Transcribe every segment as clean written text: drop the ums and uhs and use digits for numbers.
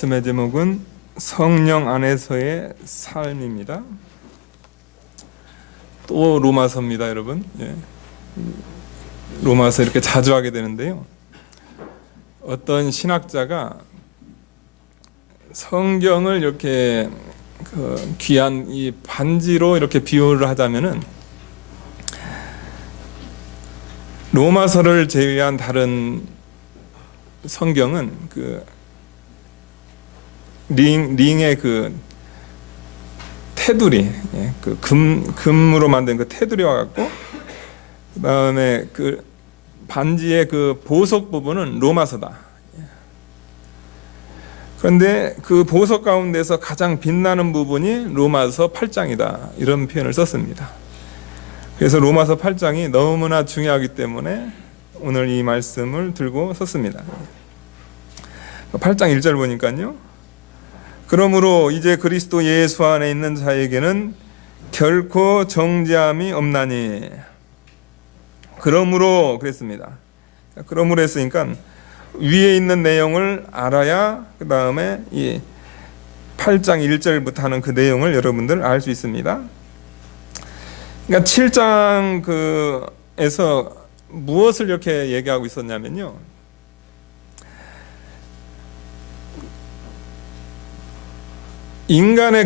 말씀의 제목은 성령 안에서의 삶입니다. 또 로마서입니다, 여러분. 로마서 이렇게 자주 하게 되는데요. 어떤 신학자가 성경을 이렇게 귀한 이 반지로 이렇게 비유를 하자면은 로마서를 제외한 다른 성경은 링의 테두리, 금으로 만든 테두리와 같고, 그 다음에 반지의 보석 부분은 로마서다. 그런데 그 보석 가운데서 가장 빛나는 부분이 로마서 8장이다. 이런 표현을 썼습니다. 그래서 로마서 8장이 너무나 중요하기 때문에 오늘 이 말씀을 들고 썼습니다. 8장 1절 보니까요. 그러므로 이제 그리스도 예수 안에 있는 자에게는 결코 정죄함이 없나니. 그러므로 그랬습니다. 그러므로 했으니까 위에 있는 내용을 알아야 그 다음에 이 8장 1절부터 하는 그 내용을 여러분들 알 수 있습니다. 그러니까 7장에서 무엇을 이렇게 얘기하고 있었냐면요. 인간이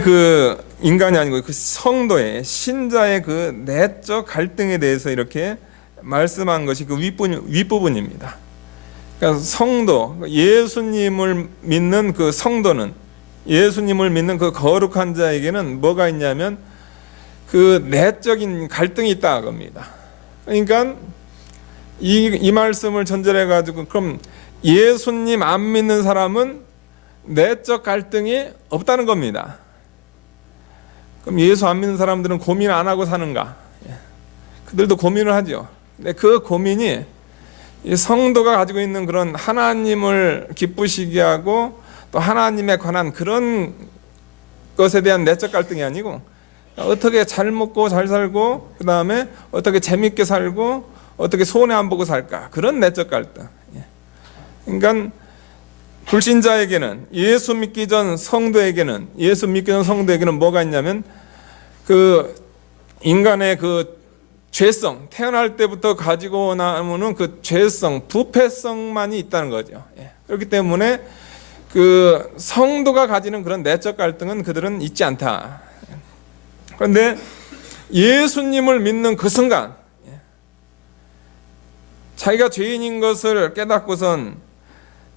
아니고 성도의 신자의 내적 갈등에 대해서 이렇게 말씀한 것이 윗부분입니다. 그러니까 성도, 예수님을 믿는 성도는, 예수님을 믿는 거룩한 자에게는 뭐가 있냐면 내적인 갈등이 있다 겁니다. 그러니까 이 말씀을 전제해 가지고 그럼 예수님 안 믿는 사람은 내적 갈등이 없다는 겁니다. 그럼 예수 안 믿는 사람들은 고민 안 하고 사는가? 그들도 고민을 하죠. 근데 그 고민이 이 성도가 가지고 있는 그런 하나님을 기쁘시게 하고 또 하나님에 관한 그런 것에 대한 내적 갈등이 아니고 어떻게 잘 먹고 잘 살고 그 다음에 어떻게 재밌게 살고 어떻게 손해 안 보고 살까, 그런 내적 갈등. 그러니까 불신자에게는, 예수 믿기 전 성도에게는 뭐가 있냐면 인간의 죄성, 태어날 때부터 가지고 나오는 죄성, 부패성만이 있다는 거죠. 그렇기 때문에 성도가 가지는 그런 내적 갈등은 그들은 있지 않다. 그런데 예수님을 믿는 그 순간 자기가 죄인인 것을 깨닫고선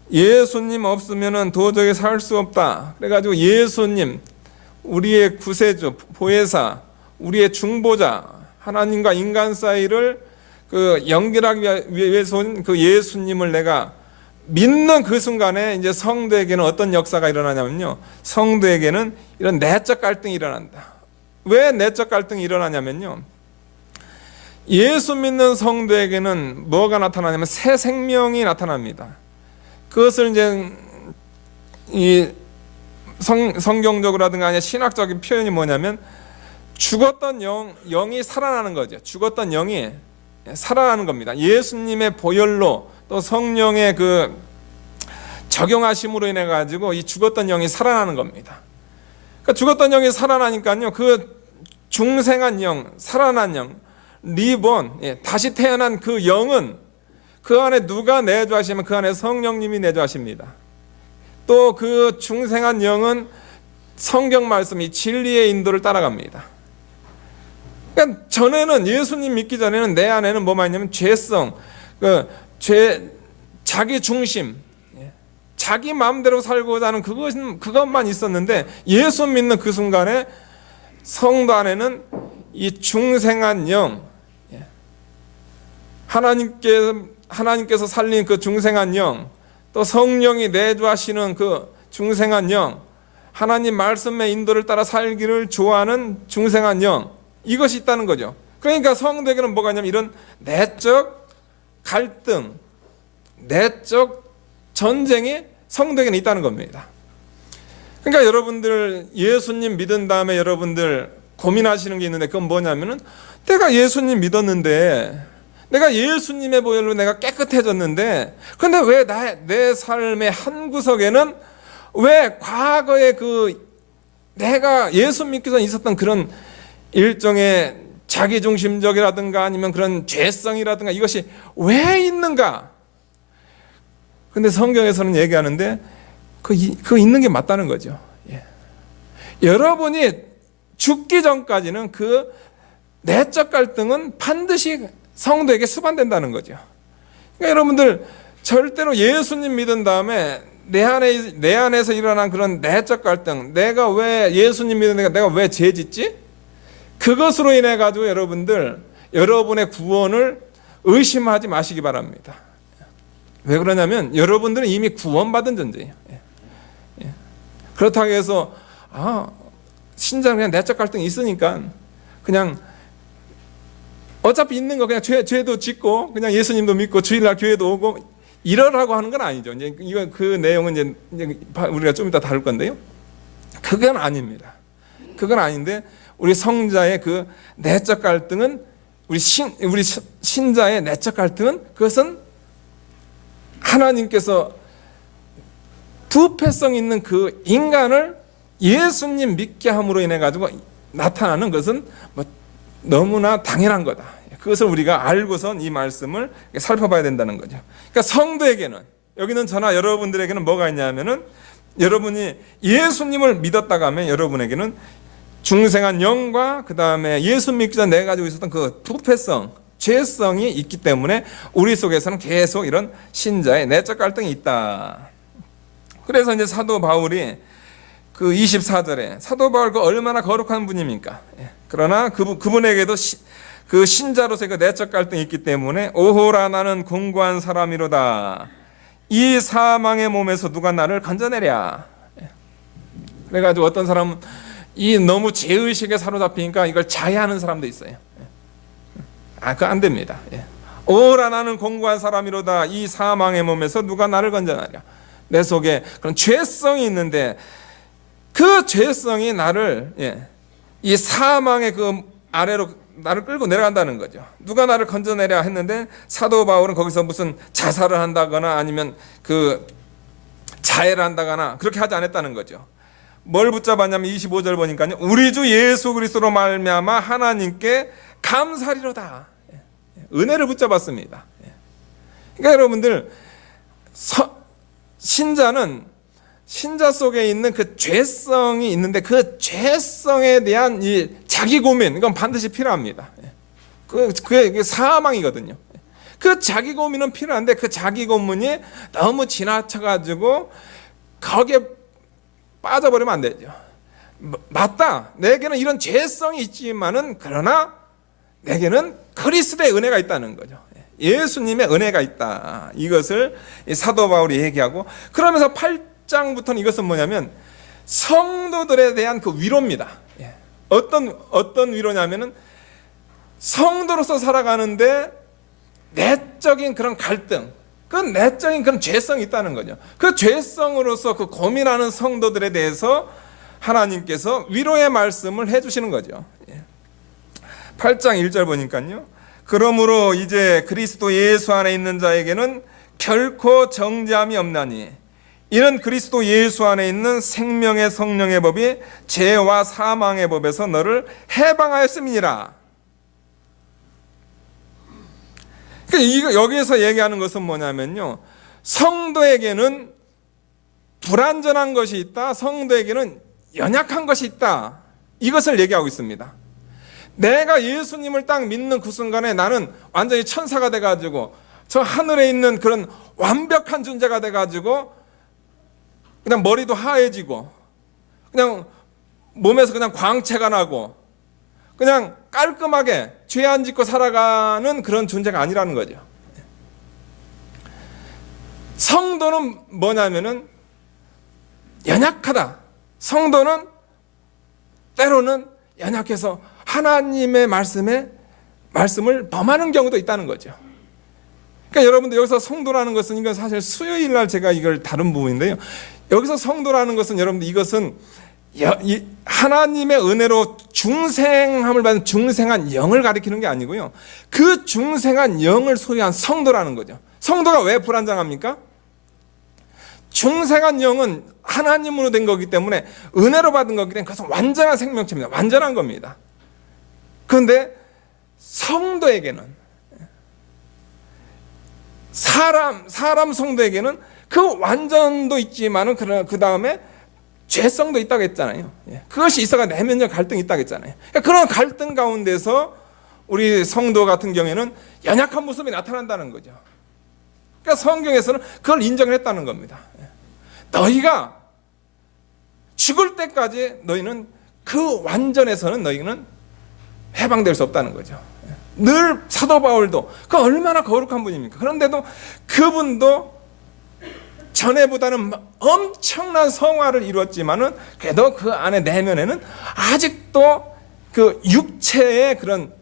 예수님 없으면 도저히 살 수 없다. 그래가지고 예수님, 우리의 구세주, 보혜사, 우리의 중보자, 하나님과 인간 사이를 연결하기 위해서 온 예수님을 내가 믿는 그 순간에 이제 성도에게는 어떤 역사가 일어나냐면요. 성도에게는 이런 내적 갈등이 일어난다. 왜 내적 갈등이 일어나냐면요. 예수 믿는 성도에게는 뭐가 나타나냐면 새 생명이 나타납니다. 그것을 이제 성경적으로라든가 아니면 신학적인 표현이 뭐냐면 죽었던 영이 살아나는 거죠. 죽었던 영이 살아나는 겁니다. 예수님의 보혈로 또 성령의 적용하심으로 인해 가지고 이 죽었던 영이 살아나는 겁니다. 그러니까 죽었던 영이 살아나니까요, 중생한 영, 살아난 영, 리본, 다시 태어난 영은 그 안에 누가 내주하시면 그 안에 성령님이 내주하십니다. 또 중생한 영은 성경 말씀이 진리의 인도를 따라갑니다. 그러니까 전에는, 예수님 믿기 전에는 내 안에는 뭐만 있냐면 죄성, 자기 중심, 자기 마음대로 살고자 하는 그것만 있었는데, 예수 믿는 그 순간에 성도 안에는 이 중생한 영, 하나님께서 살린 중생한 영, 또 성령이 내주하시는 중생한 영, 하나님 말씀의 인도를 따라 살기를 좋아하는 중생한 영, 이것이 있다는 거죠. 그러니까 성도에게는 뭐가 있냐면 이런 내적 갈등, 내적 전쟁이 성도에게는 있다는 겁니다. 그러니까 여러분들 예수님 믿은 다음에 여러분들 고민하시는 게 있는데, 그건 뭐냐면은 내가 예수님 믿었는데, 내가 예수님의 보혈로 내가 깨끗해졌는데, 근데 왜 내 삶의 한 구석에는 왜 과거에 내가 예수 믿기 전에 있었던 그런 일종의 자기중심적이라든가 아니면 그런 죄성이라든가 이것이 왜 있는가? 근데 성경에서는 얘기하는데 그거 있는 게 맞다는 거죠. 예. 여러분이 죽기 전까지는 그 내적 갈등은 반드시 성도에게 수반된다는 거죠. 그러니까 여러분들 절대로 예수님 믿은 다음에 내 안에서 일어난 그런 내적 갈등, 내가 왜 예수님 믿는 내가 왜 죄 짓지? 그것으로 인해 가지고 여러분들 여러분의 구원을 의심하지 마시기 바랍니다. 왜 그러냐면 여러분들은 이미 구원받은 존재예요. 그렇다고 해서 신자는 그냥 내적 갈등이 있으니까 그냥 어차피 있는 거 그냥 죄도 짓고 그냥 예수님도 믿고 주일날 교회도 오고 이러라고 하는 건 아니죠. 이제 이거 그 내용은 이제 우리가 좀 이따 다룰 건데요. 그건 아닙니다. 그건 아닌데 우리 성자의 그 내적 갈등은 우리 신자의 내적 갈등은 그것은 하나님께서 부패성 있는 그 인간을 예수님 믿게 함으로 인해 가지고 나타나는 것은 너무나 당연한 거다. 그것을 우리가 알고선 이 말씀을 살펴봐야 된다는 거죠. 그러니까 성도에게는 여기는 저나 여러분들에게는 뭐가 있냐면은 여러분이 예수님을 믿었다가 하면 여러분에게는 중생한 영과 그 다음에 예수 믿기 전에 내가 가지고 있었던 그 부패성, 죄성이 있기 때문에 우리 속에서는 계속 이런 신자의 내적 갈등이 있다. 그래서 이제 사도 바울이 그 24절에 사도 바울 그 얼마나 거룩한 분입니까? 그러나 그분에게도 그 신자로서의 그 내적 갈등이 있기 때문에 오호라 나는 공고한 사람이로다. 이 사망의 몸에서 누가 나를 건져내랴. 그래가지고 어떤 사람은 이 너무 죄의식에 사로잡히니까 이걸 자해하는 사람도 있어요. 그거 안 됩니다. 오호라 나는 공고한 사람이로다. 이 사망의 몸에서 누가 나를 건져내랴. 내 속에 그런 죄성이 있는데 그 죄성이 나를 이 사망의 그 아래로 나를 끌고 내려간다는 거죠. 누가 나를 건져내랴 했는데 사도 바울은 거기서 무슨 자살을 한다거나 아니면 그 자해를 한다거나 그렇게 하지 않았다는 거죠. 뭘 붙잡았냐면 25절 보니까요. 우리 주 예수 그리스도로 말미암아 하나님께 감사리로다. 은혜를 붙잡았습니다. 그러니까 여러분들 신자는 신자 속에 있는 그 죄성이 있는데 그 죄성에 대한 이 자기 고민 이건 반드시 필요합니다. 그게 사망이거든요. 그 자기 고민은 필요한데 그 자기 고민이 너무 지나쳐가지고 거기에 빠져버리면 안 되죠. 맞다. 내게는 이런 죄성이 있지만은 그러나 내게는 그리스도의 은혜가 있다는 거죠. 예수님의 은혜가 있다. 이것을 사도 바울이 얘기하고 그러면서 8장부터는 이것은 뭐냐면 성도들에 대한 그 위로입니다. 어떤 위로냐면은 성도로서 살아가는데 내적인 그런 갈등, 그 내적인 그런 죄성이 있다는 거죠. 그 죄성으로서 그 고민하는 성도들에 대해서 하나님께서 위로의 말씀을 해주시는 거죠. 8장 1절 보니까요. 그러므로 이제 그리스도 예수 안에 있는 자에게는 결코 정죄함이 없나니 이는 그리스도 예수 안에 있는 생명의 성령의 법이 죄와 사망의 법에서 너를 해방하였음이니라. 그러니까 여기에서 얘기하는 것은 뭐냐면요. 성도에게는 불완전한 것이 있다. 성도에게는 연약한 것이 있다. 이것을 얘기하고 있습니다. 내가 예수님을 딱 믿는 그 순간에 나는 완전히 천사가 돼가지고 저 하늘에 있는 그런 완벽한 존재가 돼가지고 그냥 머리도 하얘지고 그냥 몸에서 그냥 광채가 나고 그냥 깔끔하게 죄 안 짓고 살아가는 그런 존재가 아니라는 거죠. 성도는 뭐냐면은 연약하다. 성도는 때로는 연약해서 하나님의 말씀을 범하는 경우도 있다는 거죠. 그러니까 여러분들 여기서 성도라는 것은 이건 사실 수요일 날 제가 이걸 다룬 부분인데요. 여기서 성도라는 것은 여러분들 이것은 하나님의 은혜로 중생함을 받은 중생한 영을 가리키는 게 아니고요. 그 중생한 영을 소유한 성도라는 거죠. 성도가 왜 불완전합니까? 중생한 영은 하나님으로 된 거기 때문에, 은혜로 받은 거기 때문에 그것은 완전한 생명체입니다. 완전한 겁니다. 그런데 성도에게는, 사람 성도에게는 그 완전도 있지만은 그 다음에 죄성도 있다고 했잖아요. 그것이 있어가 내면적 갈등이 있다고 했잖아요. 그러니까 그런 갈등 가운데서 우리 성도 같은 경우에는 연약한 모습이 나타난다는 거죠. 그러니까 성경에서는 그걸 인정을 했다는 겁니다. 너희가 죽을 때까지 너희는 그 완전에서는 너희는 해방될 수 없다는 거죠. 늘 사도 바울도 그 얼마나 거룩한 분입니까? 그런데도 그분도 전에보다는 엄청난 성화를 이루었지만은 그래도 그 안에 내면에는 아직도 그 육체의 그런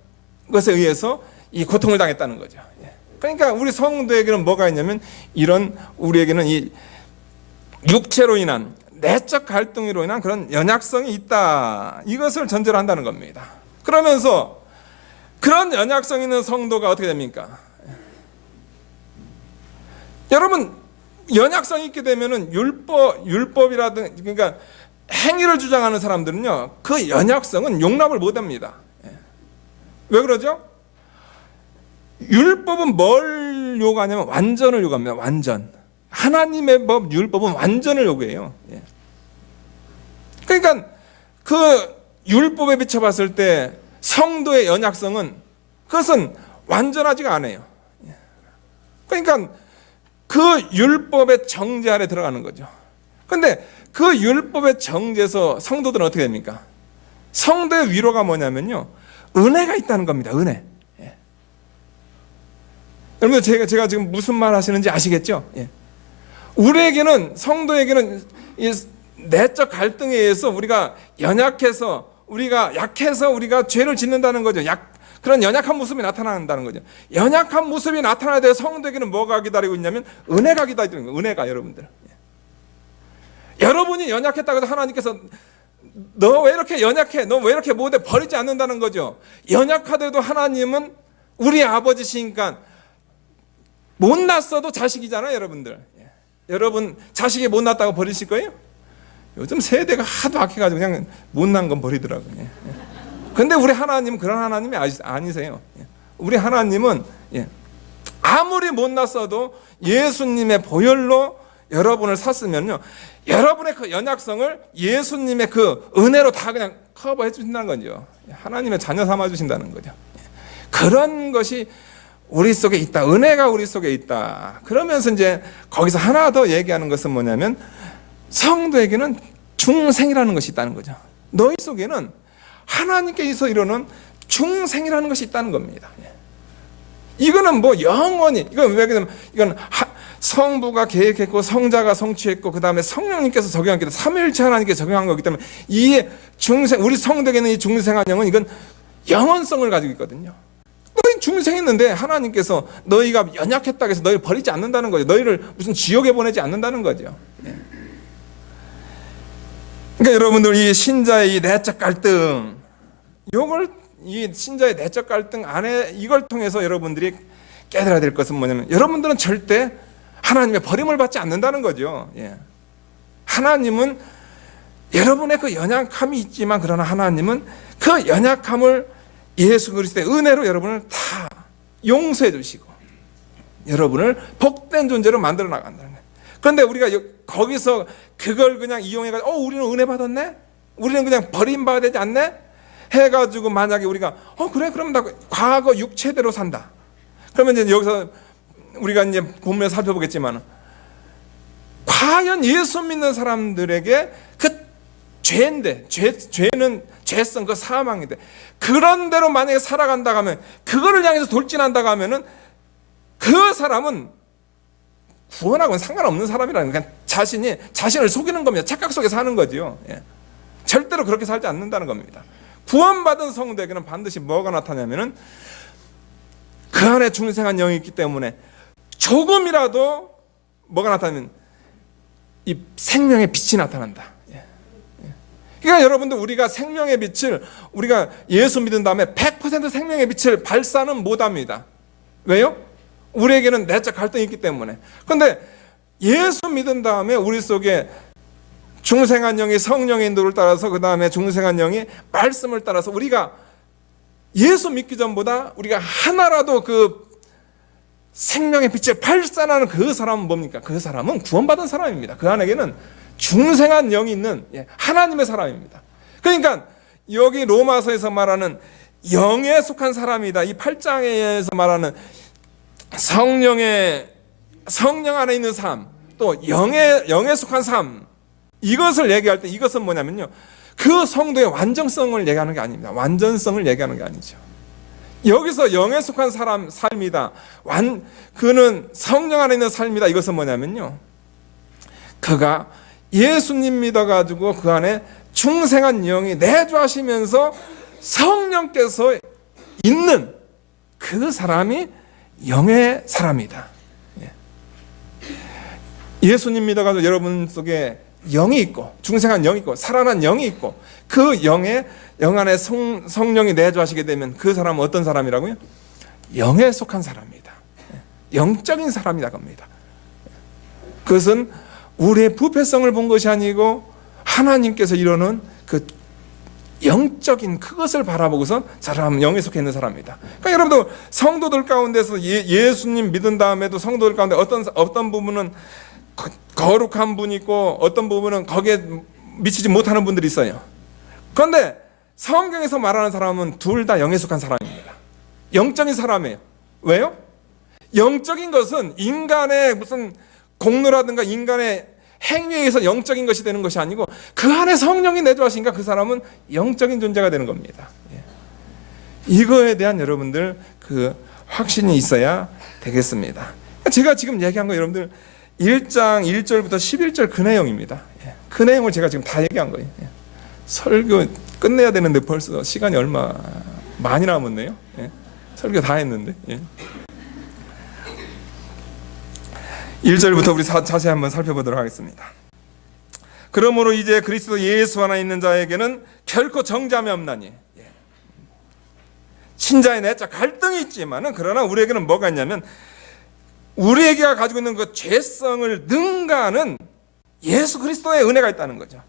것에 의해서 이 고통을 당했다는 거죠. 그러니까 우리 성도에게는 뭐가 있냐면, 이런 우리에게는 이 육체로 인한 내적 갈등으로 인한 그런 연약성이 있다, 이것을 전제로 한다는 겁니다. 그러면서 그런 연약성 있는 성도가 어떻게 됩니까? 여러분, 연약성이 있게 되면은 율법이라든, 그러니까 행위를 주장하는 사람들은요, 그 연약성은 용납을 못 합니다. 왜 그러죠? 율법은 뭘 요구하냐면 완전을 요구합니다. 완전. 하나님의 법, 율법은 완전을 요구해요. 그러니까 그 율법에 비춰봤을 때 성도의 연약성은, 그것은 완전하지가 않아요. 그러니까 그 율법의 정죄 아래 들어가는 거죠. 그런데 그 율법의 정죄에서 성도들은 어떻게 됩니까? 성도의 위로가 뭐냐면요, 은혜가 있다는 겁니다. 은혜. 여러분들, 제가 지금 무슨 말 하시는지 아시겠죠? 우리에게는, 성도에게는 이 내적 갈등에 의해서 우리가 연약해서, 우리가 약해서 우리가 죄를 짓는다는 거죠. 그런 연약한 모습이 나타난다는 거죠. 연약한 모습이 나타나야 돼. 성도에게는 뭐가 기다리고 있냐면 은혜가 기다리고 있는 거예요. 은혜가. 여러분들, 여러분이 연약했다고 해서 하나님께서 너 왜 이렇게 연약해? 너 왜 이렇게 못해? 버리지 않는다는 거죠. 연약하더라도 하나님은 우리 아버지시니까, 못났어도 자식이잖아요. 여러분들, 여러분 자식이 못났다고 버리실 거예요? 요즘 세대가 하도 악해가지고 그냥 못난 건 버리더라고요. 근데 우리 하나님은 그런 하나님이 아니세요. 우리 하나님은 아무리 못났어도 예수님의 보혈로 여러분을 샀으면요, 여러분의 그 연약성을 예수님의 그 은혜로 다 그냥 커버해 주신다는 거죠. 하나님의 자녀 삼아 주신다는 거죠. 그런 것이 우리 속에 있다. 은혜가 우리 속에 있다. 그러면서 이제 거기서 하나 더 얘기하는 것은 뭐냐면, 성도에게는 중생이라는 것이 있다는 거죠. 너희 속에는 하나님께서 이루는 중생이라는 것이 있다는 겁니다. 이거는 뭐 영원히, 이건 왜 그러냐면, 이건 성부가 계획했고 성자가 성취했고 그 다음에 성령님께서 적용한 게, 삼위일체 하나님께서 적용한 거기 때문에, 이 중생, 우리 성도에게는 이 중생한 영은 이건 영원성을 가지고 있거든요. 너희 중생했는데 하나님께서 너희가 연약했다고 해서 너희를 버리지 않는다는 거죠. 너희를 무슨 지옥에 보내지 않는다는 거죠. 그러니까 여러분들, 이 신자의 이 내적 갈등, 요걸, 이 신자의 내적 갈등 안에, 이걸 통해서 여러분들이 깨달아야 될 것은 뭐냐면, 여러분들은 절대 하나님의 버림을 받지 않는다는 거죠. 하나님은 여러분의 그 연약함이 있지만, 그러나 하나님은 그 연약함을 예수 그리스도의 은혜로 여러분을 다 용서해 주시고 여러분을 복된 존재로 만들어 나간다는 거예요. 그런데 우리가 거기서 그걸 그냥 이용해가지고 우리는 은혜 받았네? 우리는 그냥 버림받아야 되지 않네? 해가지고 만약에 우리가 그래, 그럼 나 과거 육체대로 산다. 그러면 이제 여기서 우리가 이제 본문에 살펴보겠지만, 과연 예수 믿는 사람들에게 그 죄인데, 죄는 죄성, 그 사망인데, 그런 대로 만약에 살아간다고 하면, 그거를 향해서 돌진한다고 하면은 그 사람은 구원하고는 상관없는 사람이라는, 그러니까 자신을 속이는 겁니다. 착각 속에 사는 거죠. 절대로 그렇게 살지 않는다는 겁니다. 구원받은 성도에게는 반드시 뭐가 나타나냐면은 그 안에 중생한 영이 있기 때문에 조금이라도 뭐가 나타나면 이 생명의 빛이 나타난다. 그러니까 여러분들, 우리가 생명의 빛을, 우리가 예수 믿은 다음에 100% 생명의 빛을 발사는 못합니다. 왜요? 우리에게는 내적 갈등이 있기 때문에. 그런데 예수 믿은 다음에 우리 속에 중생한 영이 성령의 인도를 따라서 그 다음에 중생한 영이 말씀을 따라서 우리가 예수 믿기 전보다 우리가 하나라도 그 생명의 빛을 발산하는 그 사람은 뭡니까? 그 사람은 구원받은 사람입니다. 그 안에게는 중생한 영이 있는 하나님의 사람입니다. 그러니까 여기 로마서에서 말하는 영에 속한 사람이다. 이 8장에서 말하는 성령 안에 있는 삶, 또 영에 속한 삶, 이것을 얘기할 때 이것은 뭐냐면요, 그 성도의 완전성을 얘기하는 게 아닙니다. 완전성을 얘기하는 게 아니죠. 여기서 영에 속한 사람 삶이다, 그는 성령 안에 있는 삶이다, 이것은 뭐냐면요, 그가 예수님 믿어가지고 그 안에 중생한 영이 내주하시면서 성령께서 있는 그 사람이 영의 사람이다. 예수님 믿어가지고 여러분 속에 영이 있고 중생한 영이 있고 살아난 영이 있고 그 영 안에 성령이 내주하시게 되면 그 사람은 어떤 사람이라고요? 영에 속한 사람이다. 영적인 사람이다 겁니다. 그것은 우리의 부패성을 본 것이 아니고 하나님께서 이루는 그 영적인 그것을 바라보고서 사람 영에 속해 있는 사람이다. 그러니까 여러분도 성도들 가운데서 예수님 믿은 다음에도 성도들 가운데 어떤 부분은 거룩한 분이 있고 어떤 부분은 거기에 미치지 못하는 분들이 있어요. 그런데 성경에서 말하는 사람은 둘 다 영에 속한 사람입니다. 영적인 사람이에요. 왜요? 영적인 것은 인간의 무슨 공로라든가 인간의 행위에 의해서 영적인 것이 되는 것이 아니고 그 안에 성령이 내주하시니까 그 사람은 영적인 존재가 되는 겁니다. 이거에 대한 여러분들 그 확신이 있어야 되겠습니다. 제가 지금 얘기한 거 여러분들 1장 1절부터 11절 그 내용입니다. 그 내용을 제가 지금 다 얘기한 거예요. 설교 끝내야 되는데 벌써 시간이 얼마 많이 남았네요. 설교 다 했는데. 1절부터 우리 자세히 한번 살펴보도록 하겠습니다. 그러므로 이제 그리스도 예수 안에 있는 자에게는 결코 정죄함이 없나니. 신자의 내적 갈등이 있지만은 그러나 우리에게는 뭐가 있냐면 우리에게 가지고 있는 그 죄성을 능가하는 예수 그리스도의 은혜가 있다는 거죠.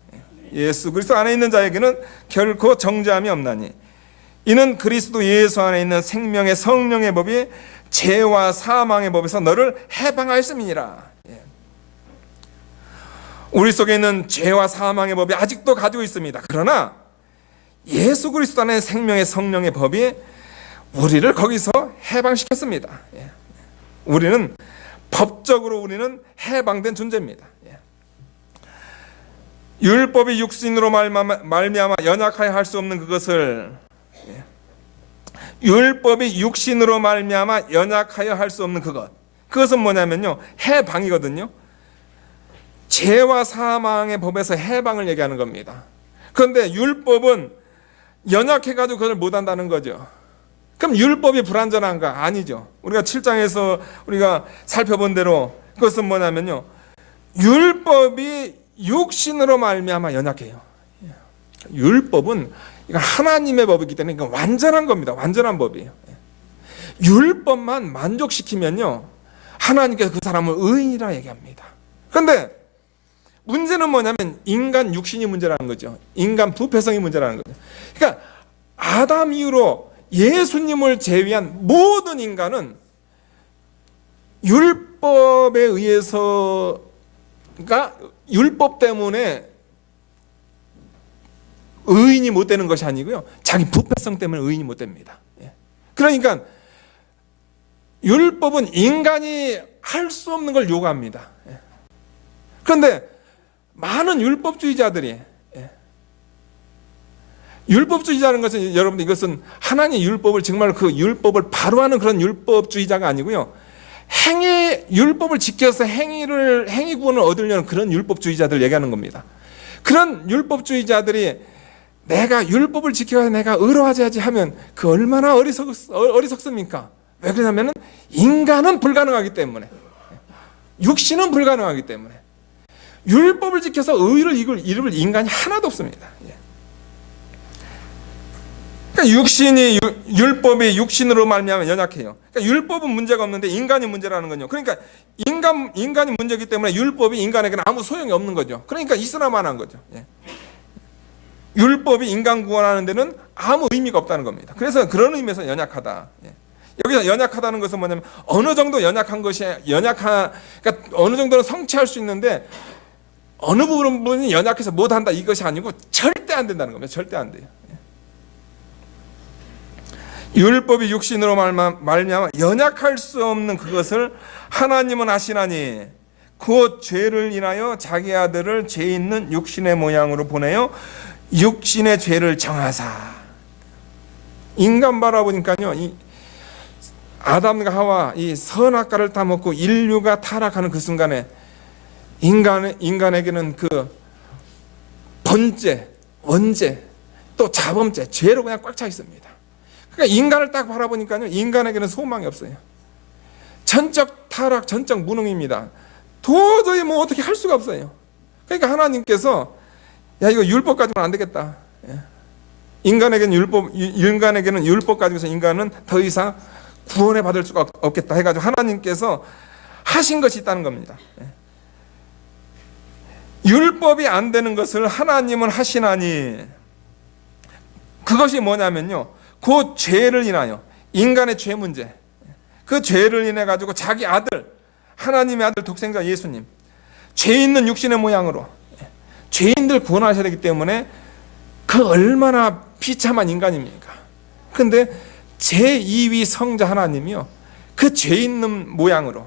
예수 그리스도 안에 있는 자에게는 결코 정죄함이 없나니 이는 그리스도 예수 안에 있는 생명의 성령의 법이 죄와 사망의 법에서 너를 해방하였음이니라. 우리 속에 있는 죄와 사망의 법이 아직도 가지고 있습니다. 그러나 예수 그리스도 안에 생명의 성령의 법이 우리를 거기서 해방시켰습니다. 우리는 법적으로 우리는 해방된 존재입니다. 율법이 육신으로 말미암아 연약하여 할 수 없는 그것을 율법이 육신으로 말미암아 연약하여 할 수 없는 그것은 뭐냐면요, 해방이거든요. 죄와 사망의 법에서 해방을 얘기하는 겁니다. 그런데 율법은 연약해가지고 그걸 못한다는 거죠. 그럼 율법이 불완전한가? 아니죠. 우리가 7장에서 우리가 살펴본 대로 그것은 뭐냐면요, 율법이 육신으로 말미암아 연약해요. 율법은 이건 하나님의 법이기 때문에 이건 완전한 겁니다. 완전한 법이에요. 율법만 만족시키면요, 하나님께서 그 사람을 의인이라 얘기합니다. 그런데 문제는 뭐냐면 인간 육신이 문제라는 거죠. 인간 부패성이 문제라는 거죠. 그러니까 아담 이후로 예수님을 제외한 모든 인간은 율법에 의해서가 율법 때문에 의인이 못 되는 것이 아니고요, 자기 부패성 때문에 의인이 못 됩니다. 그러니까 율법은 인간이 할 수 없는 걸 요구합니다. 그런데 많은 율법주의자들이, 율법주의자라는 것은 여러분들 이것은 하나님의 율법을 정말 그 율법을 바로 하는 그런 율법주의자가 아니고요, 율법을 지켜서 행위 구원을 얻으려는 그런 율법주의자들 얘기하는 겁니다. 그런 율법주의자들이 내가 율법을 지켜서 내가 의로하지 하면 그 얼마나 어리석습니까? 왜 그러냐면 인간은 불가능하기 때문에, 육신은 불가능하기 때문에 율법을 지켜서 의를 이룰 인간이 하나도 없습니다. 그러니까 율법이 육신으로 말미암아 연약해요. 그러니까 율법은 문제가 없는데 인간이 문제라는 거죠. 그러니까 인간이 문제이기 때문에 율법이 인간에게는 아무 소용이 없는 거죠. 그러니까 있으나마나한 거죠. 예. 율법이 인간 구원하는 데는 아무 의미가 없다는 겁니다. 그래서 그런 의미에서 연약하다. 예. 여기서 연약하다는 것은 뭐냐면 어느 정도 연약한 것이 그러니까 어느 정도는 성취할 수 있는데 어느 부분이 연약해서 못한다 이것이 아니고 절대 안 된다는 겁니다. 절대 안 돼요. 율법이 육신으로 말미암아 연약할 수 없는 그것을 하나님은 아시나니 곧 죄를 인하여 자기 아들을 죄 있는 육신의 모양으로 보내어 육신의 죄를 정하사. 인간 바라보니까요, 이 아담과 하와 이 선악과를 따먹고 인류가 타락하는 그 순간에 인간에게는 그 번죄, 원죄, 또 자범죄, 죄로 그냥 꽉 차 있습니다. 그러니까 인간을 딱 바라보니까요, 인간에게는 소망이 없어요. 전적 타락, 전적 무능입니다. 도저히 뭐 어떻게 할 수가 없어요. 그러니까 하나님께서 야 이거 율법 가지고는 안 되겠다. 인간에게는 율법 가지고서 인간은 더 이상 구원해 받을 수가 없겠다 해가지고 하나님께서 하신 것이 있다는 겁니다. 율법이 안 되는 것을 하나님은 하시나니 그것이 뭐냐면요, 그 죄를 인하여 인간의 죄 문제, 그 죄를 인해 가지고 자기 아들, 하나님의 아들 독생자 예수님, 죄 있는 육신의 모양으로 죄인들 구원하셔야 되기 때문에 그 얼마나 비참한 인간입니까? 그런데 제2위 성자 하나님이요, 그 죄 있는 모양으로,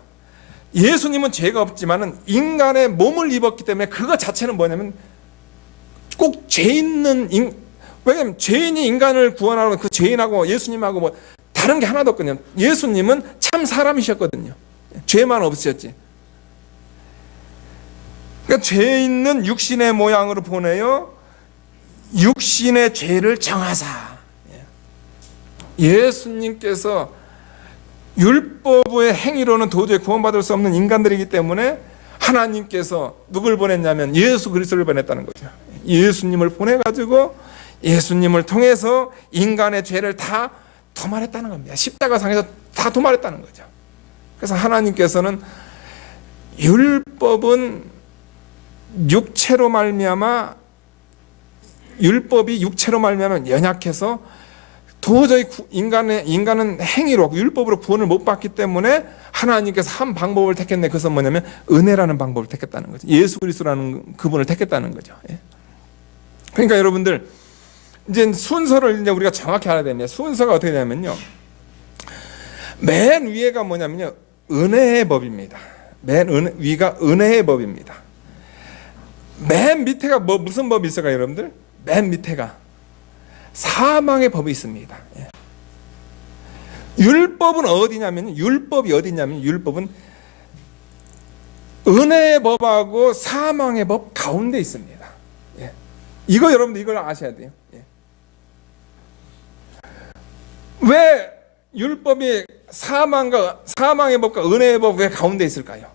예수님은 죄가 없지만은 인간의 몸을 입었기 때문에 그거 자체는 뭐냐면 꼭 죄 있는 왜냐면 죄인이 인간을 구원하고 그 죄인하고 예수님하고 뭐 다른 게 하나도 없거든요. 예수님은 참 사람이셨거든요. 죄만 없으셨지. 그러니까 죄 있는 육신의 모양으로 보내요 육신의 죄를 정하사. 예수님께서 율법의 행위로는 도저히 구원받을 수 없는 인간들이기 때문에 하나님께서 누굴 보냈냐면 예수 그리스도를 보냈다는 거죠. 예수님을 보내가지고 예수님을 통해서 인간의 죄를 다 도말했다는 겁니다. 십자가상에서 다 도말했다는 거죠. 그래서 하나님께서는 율법은 육체로 말미암아, 율법이 육체로 말미암아 연약해서 도저히 인간은 행위로 율법으로 구원을 못 받기 때문에 하나님께서 한 방법을 택했네. 그것은 뭐냐면 은혜라는 방법을 택했다는 거죠. 예수 그리스도라는 그분을 택했다는 거죠. 그러니까 여러분들 이제 순서를 이제 우리가 정확히 알아야 됩니다. 순서가 어떻게 되냐면요, 맨 위에가 뭐냐면요, 은혜의 법입니다. 맨 위가 은혜의 법입니다. 맨 밑에가 무슨 법이 있을까요, 여러분들? 맨 밑에가 사망의 법이 있습니다. 율법은 어디냐면, 율법은 은혜의 법하고 사망의 법 가운데 있습니다. 이거 여러분들 이걸 아셔야 돼요. 왜 율법이 사망의 법과 은혜의 법 왜 가운데 있을까요?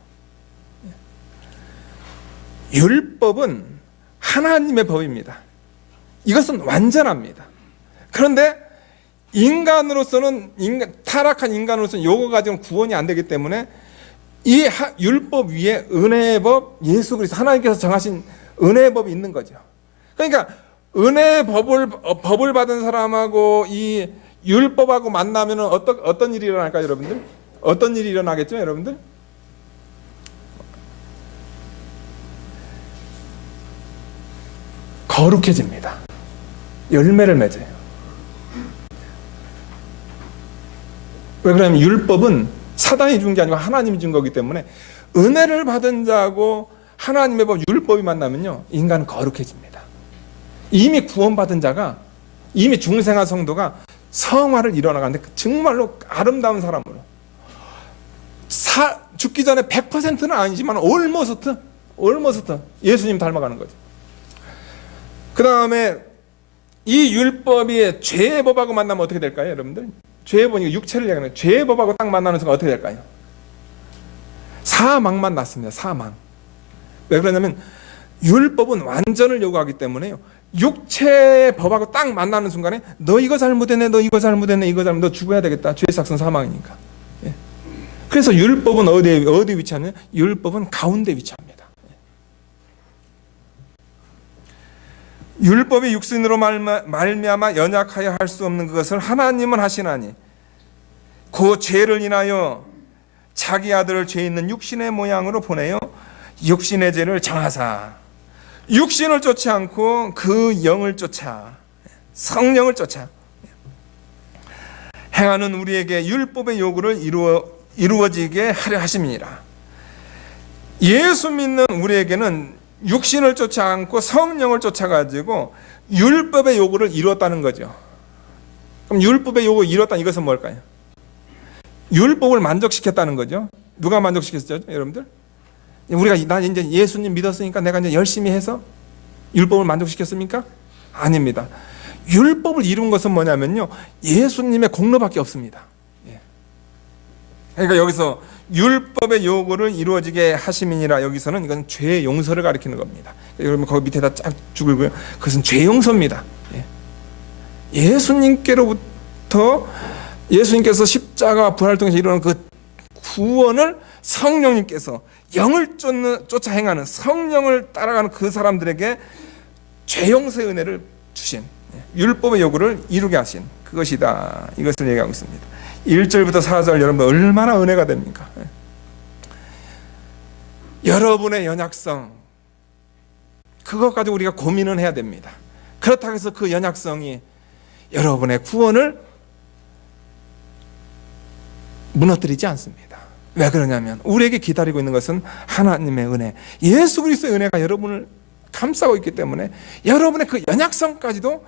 율법은 하나님의 법입니다. 이것은 완전합니다. 그런데 타락한 인간으로서는 이거 가지고는 구원이 안 되기 때문에 이 율법 위에 은혜의 법, 예수 그리스도 하나님께서 정하신 은혜의 법이 있는 거죠. 그러니까 은혜의 법을 받은 사람하고 이 율법하고 만나면 어떤 일이 일어날까요, 여러분들? 어떤 일이 일어나겠죠, 여러분들? 거룩해집니다. 열매를 맺어요. 왜 그러냐면 율법은 사단이 준 게 아니고 하나님이 준 거기 때문에 은혜를 받은 자하고 하나님의 법, 율법이 만나면요, 인간은 거룩해집니다. 이미 구원받은 자가, 이미 중생한 성도가 성화를 이뤄나가는데 정말로 아름다운 사람으로, 죽기 전에 100%는 아니지만 almost 예수님 닮아가는 거죠. 그 다음에 이 율법이 죄의 법하고 만나면 어떻게 될까요, 여러분들? 죄의 법이 육체를 얘기하는 죄의 법하고 딱 만나는 순간 어떻게 될까요? 사망만 났습니다. 사망. 왜 그러냐면 율법은 완전을 요구하기 때문에요, 육체의 법하고 딱 만나는 순간에 너 이거 잘못했네, 너 이거 잘못했네, 이거 잘못, 너 죽어야 되겠다. 죄의 삭은 사망이니까. 예. 그래서 율법은 어디 위치하냐? 율법은 가운데 위치합니다. 율법이 육신으로 말미암아 연약하여 할 수 없는 그것을 하나님은 하시나니 그 죄를 인하여 자기 아들을 죄 있는 육신의 모양으로 보내어 육신의 죄를 정하사 육신을 쫓지 않고 그 영을 쫓아 성령을 쫓아 행하는 우리에게 율법의 요구를 이루어지게 하려 하심이니라. 예수 믿는 우리에게는 육신을 쫓지 않고 성령을 쫓아가지고 율법의 요구를 이루었다는 거죠. 그럼 율법의 요구를 이뤘다는 이것은 뭘까요? 율법을 만족시켰다는 거죠. 누가 만족시켰죠, 여러분들? 우리가 나 이제 예수님 믿었으니까 내가 이제 열심히 해서 율법을 만족시켰습니까? 아닙니다. 율법을 이룬 것은 뭐냐면요, 예수님의 공로밖에 없습니다. 그러니까 여기서 율법의 요구를 이루어지게 하심이니라, 여기서는 이건 죄 용서를 가리키는 겁니다. 여러분 거기 밑에다 쫙 죽을고요. 그것은 죄 용서입니다. 예수님께서 십자가 부활을 통해서 이루는 그 구원을 성령님께서 영을 쫓아 행하는 성령을 따라가는 그 사람들에게 죄 용서의 은혜를 주신 율법의 요구를 이루게 하신 그것이다, 이것을 얘기하고 있습니다. 1절부터 4절 여러분 얼마나 은혜가 됩니까? 여러분의 연약성, 그것 가지고 우리가 고민은 해야 됩니다. 그렇다고 해서 그 연약성이 여러분의 구원을 무너뜨리지 않습니다. 왜 그러냐면 우리에게 기다리고 있는 것은 하나님의 은혜, 예수 그리스도의 은혜가 여러분을 감싸고 있기 때문에 여러분의 그 연약성까지도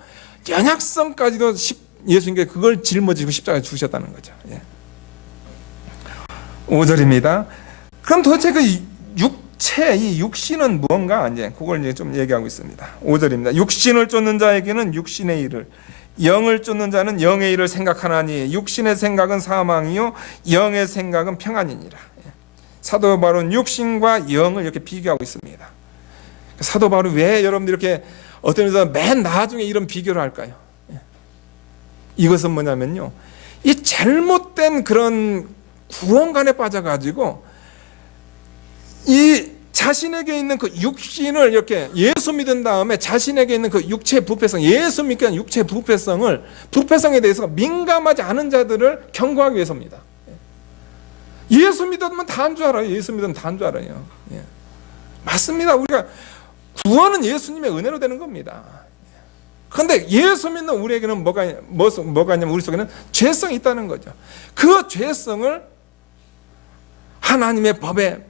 예수님께 그걸 짊어지고 십자가에 죽으셨다는 거죠. 5절입니다. 그럼 도대체 그 육체, 이 육신은 무언가? 이제 그걸 이제 좀 얘기하고 있습니다. 5절입니다. 육신을 쫓는 자에게는 육신의 일을, 영을 쫓는 자는 영의 일을 생각하나니 육신의 생각은 사망이요 영의 생각은 평안이니라. 사도 바울은 육신과 영을 이렇게 비교하고 있습니다. 사도 바울이 왜 여러분들 이렇게 어떤 데서 맨 나중에 이런 비교를 할까요? 이것은 뭐냐면요, 이 잘못된 그런 구원관에 빠져가지고 이 자신에게 있는 그 육신을 이렇게 예수 믿은 다음에 자신에게 있는 그 육체 부패성, 예수 믿게 한 육체 부패성에 대해서 민감하지 않은 자들을 경고하기 위해서입니다. 예수 믿으면 다 한 줄 알아요. 예수 믿으면 다 한 줄 알아요. 맞습니다. 우리가 구원은 예수님의 은혜로 되는 겁니다. 그런데 예수 믿는 우리에게는 뭐가 있냐면 우리 속에는 죄성이 있다는 거죠. 그 죄성을 하나님의 법에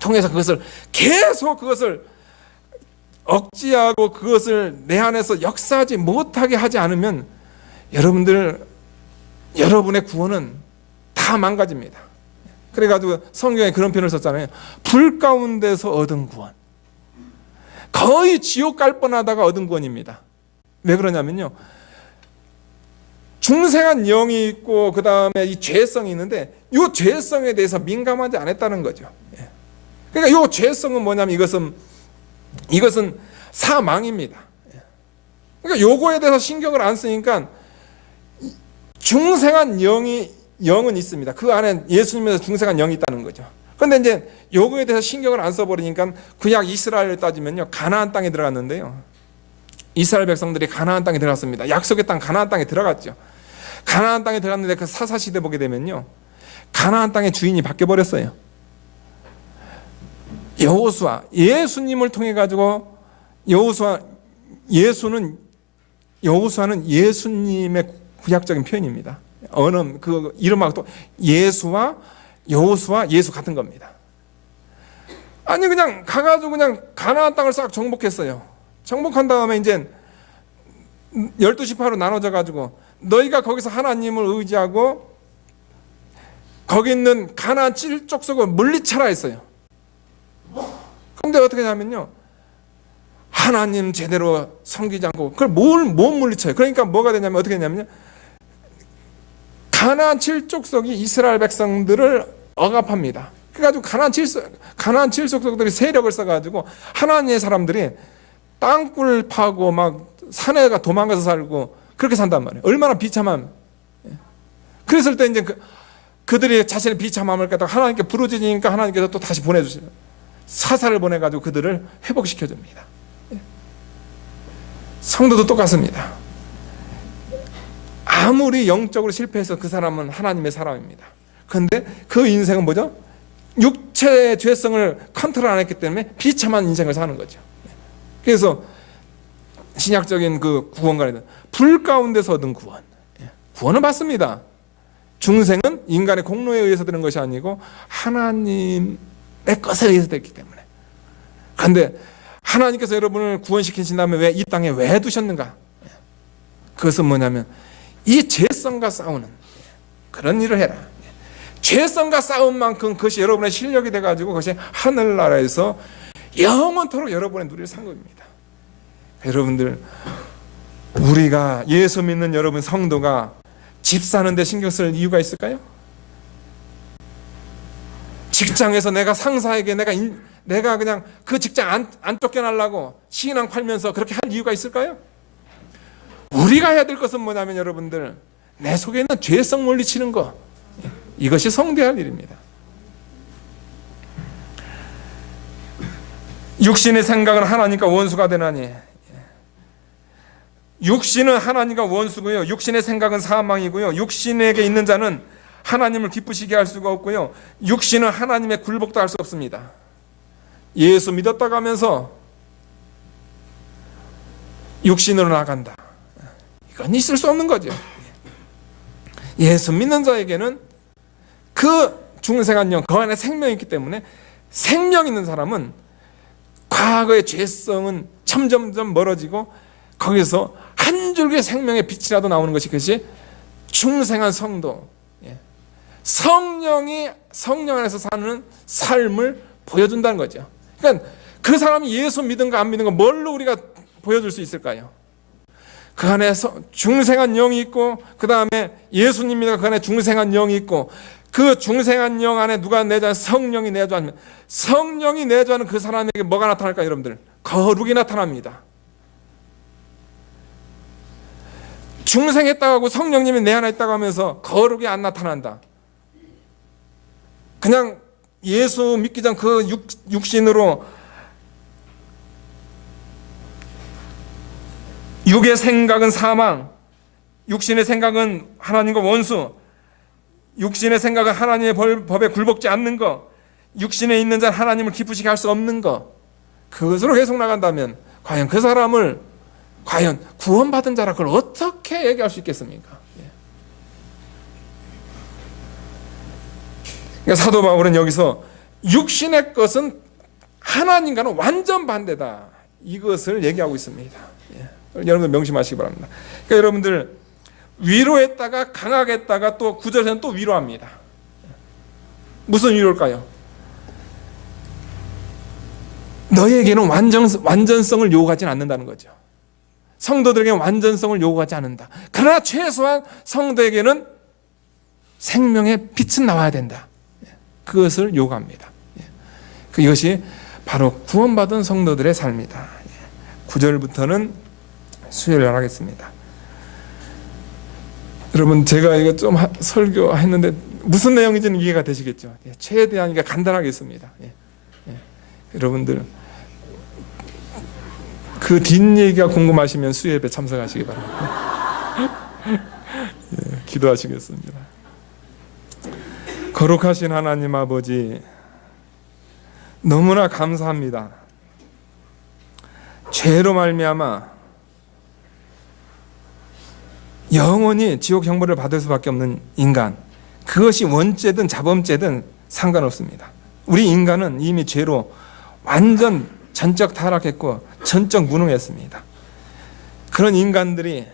통해서 그것을 억제하고 그것을 내 안에서 역사하지 못하게 하지 않으면 여러분의 구원은 다 망가집니다. 그래가지고 성경에 그런 표현을 썼잖아요. 불 가운데서 얻은 구원, 거의 지옥 갈 뻔하다가 얻은 구원입니다. 왜 그러냐면요, 중생한 영이 있고 그 다음에 이 죄성이 있는데 이 죄성에 대해서 민감하지 않았다는 거죠. 그러니까 이 죄성은 뭐냐면 이것은 사망입니다. 그러니까 요거에 대해서 신경을 안 쓰니까 중생한 영은 있습니다. 그 안에 예수님에서 중생한 영이 있다는 거죠. 그런데 이제 요거에 대해서 신경을 안 써버리니까 구약 이스라엘을 따지면요, 가나안 땅에 들어갔는데요, 이스라엘 백성들이 가나안 땅에 들어갔습니다. 약속의 땅 가나안 땅에 들어갔죠. 가나안 땅에 들어갔는데 그 사사시대 보게 되면요, 가나안 땅의 주인이 바뀌어버렸어요. 여호수아, 예수님을 통해 가지고 여호수아는 예수님의 구약적인 표현입니다. 그 이름하고 또 예수와 여호수아, 예수 같은 겁니다. 아니 그냥 가가지고 그냥 가나안 땅을 싹 정복했어요. 정복한 다음에 이제 12지파로 나눠져 가지고 너희가 거기서 하나님을 의지하고 거기 있는 가나안 7족속을 물리쳐라 했어요. 그런데 어떻게 하냐면요, 하나님 제대로 섬기지 않고 그걸 못 물리쳐요. 그러니까 뭐가 되냐면 어떻게 되냐면요, 가나안 7족속이 이스라엘 백성들을 억압합니다. 그래가지고 가나안 7족속들이 세력을 써가지고 하나님의 사람들이 땅굴 파고 막 산에 도망가서 살고 그렇게 산단 말이에요. 얼마나 비참함. 그랬을 때 이제 그들이 자신의 비참함을 갖다가 하나님께 부르짖으니까 하나님께서 또 다시 보내주세요. 사사를 보내가지고 그들을 회복시켜줍니다. 성도도 똑같습니다. 아무리 영적으로 실패해서 그 사람은 하나님의 사람입니다. 그런데 그 인생은 뭐죠? 육체의 죄성을 컨트롤 안 했기 때문에 비참한 인생을 사는 거죠. 그래서 신약적인 그 구원관에는 불 가운데서 얻은 구원, 구원은 받습니다. 중생은 인간의 공로에 의해서 되는 것이 아니고 하나님의 것에 의해서 됐기 때문에. 그런데 하나님께서 여러분을 구원시키신 다음에 왜 이 땅에 왜 두셨는가? 그것은 뭐냐면 이 죄성과 싸우는 그런 일을 해라. 죄성과 싸운 만큼 그것이 여러분의 실력이 돼가지고 그것이 하늘나라에서 영원토록 여러분의 누릴 상급입니다. 여러분들, 우리가 예수 믿는 여러분 성도가 집 사는데 신경 쓸 이유가 있을까요? 직장에서 내가 상사에게 내가 그냥 그 직장 안 쫓겨나려고 신앙 팔면서 그렇게 할 이유가 있을까요? 우리가 해야 될 것은 뭐냐면 여러분들, 내 속에 있는 죄성 물리치는 거, 이것이 성대할 일입니다. 육신의 생각은 하나님과 원수가 되나니. 육신은 하나님과 원수고요, 육신의 생각은 사망이고요, 육신에게 있는 자는 하나님을 기쁘시게 할 수가 없고요, 육신은 하나님의 굴복도 할 수 없습니다. 예수 믿었다고 하면서 육신으로 나간다, 이건 있을 수 없는 거죠. 예수 믿는 자에게는 그 중생한 영, 그 안에 생명이 있기 때문에, 생명 있는 사람은 과거의 죄성은 점점점 멀어지고 거기서 한 줄기의 생명의 빛이라도 나오는 것이, 그것이 중생한 성도, 성령이 성령 안에서 사는 삶을 보여준다는 거죠. 그러니까 그 사람이 예수 믿은가 안 믿은가 뭘로 우리가 보여줄 수 있을까요? 그 안에 중생한 영이 있고, 그 다음에 예수님이가 그 안에 중생한 영이 있고, 그 중생한 영 안에 누가 내주하는, 성령이 내주하면, 성령이 내주하는 그 사람에게 뭐가 나타날까요? 여러분들, 거룩이 나타납니다. 중생했다고 하고 성령님이 내 안에 있다고 하면서 거룩이 안 나타난다. 그냥 예수 믿기 전 그 육신으로 육의 생각은 사망, 육신의 생각은 하나님과 원수, 육신의 생각은 하나님의 법에 굴복지 않는 것, 육신에 있는 자는 하나님을 기쁘시게 할 수 없는 것, 그것으로 계속 나간다면 과연 그 사람을 과연 구원받은 자라 그걸 어떻게 얘기할 수 있겠습니까? 그러니까 사도 바울은 여기서 육신의 것은 하나님과는 완전 반대다, 이것을 얘기하고 있습니다. 여러분들 명심하시기 바랍니다. 그러니까 여러분들, 위로했다가 강하겠다가 또 9절에는 또 위로합니다. 무슨 위로일까요? 너희에게는 완전성을 요구하지는 않는다는 거죠. 성도들에게는 완전성을 요구하지 않는다. 그러나 최소한 성도에게는 생명의 빛은 나와야 된다, 그것을 요구합니다. 이것이 바로 구원받은 성도들의 삶이다. 9절부터는 수요일 하겠습니다. 여러분, 제가 이거 좀 설교했는데 무슨 내용인지는 이해가 되시겠죠? 최대한 간단하게 했습니다. 여러분들, 그 뒷얘기가 궁금하시면 수요예배 참석하시기 바랍니다. 기도하시겠습니다. 거룩하신 하나님 아버지, 너무나 감사합니다. 죄로 말미암아 영원히 지옥 형벌을 받을 수밖에 없는 인간, 그것이 원죄든 자범죄든 상관없습니다. 우리 인간은 이미 죄로 완전 전적 타락했고 전적 무능했습니다. 그런 인간들이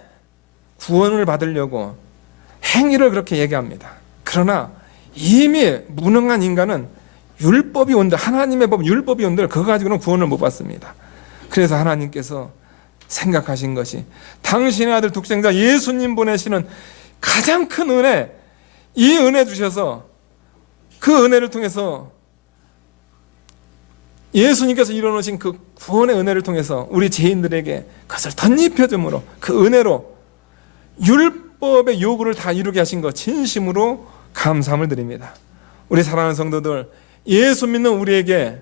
구원을 받으려고 행위를 그렇게 얘기합니다. 그러나 이미 무능한 인간은 율법이 온들, 하나님의 법, 율법이 온들 그거 가지고는 구원을 못 받습니다. 그래서 하나님께서 생각하신 것이 당신의 아들 독생자 예수님 보내시는 가장 큰 은혜, 이 은혜 주셔서 그 은혜를 통해서 예수님께서 이뤄놓으신 그 구원의 은혜를 통해서 우리 죄인들에게 그것을 덧입혀줌으로 그 은혜로 율법의 요구를 다 이루게 하신 것 진심으로 감사함을 드립니다. 우리 사랑하는 성도들, 예수 믿는 우리에게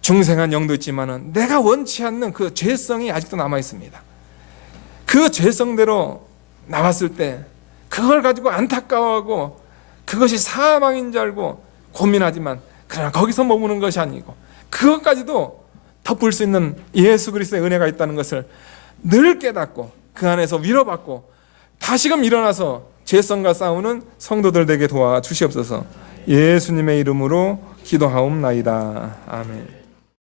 중생한 영도 있지만은 내가 원치 않는 그 죄성이 아직도 남아 있습니다. 그 죄성대로 나왔을 때 그걸 가지고 안타까워하고 그것이 사망인 줄 알고 고민하지만, 그러나 거기서 머무는 것이 아니고 그것까지도 덮을 수 있는 예수 그리스도의 은혜가 있다는 것을 늘 깨닫고 그 안에서 위로받고 다시금 일어나서 죄성과 싸우는 성도들 되게 도와주시옵소서. 예수님의 이름으로 기도하옵나이다. 아멘.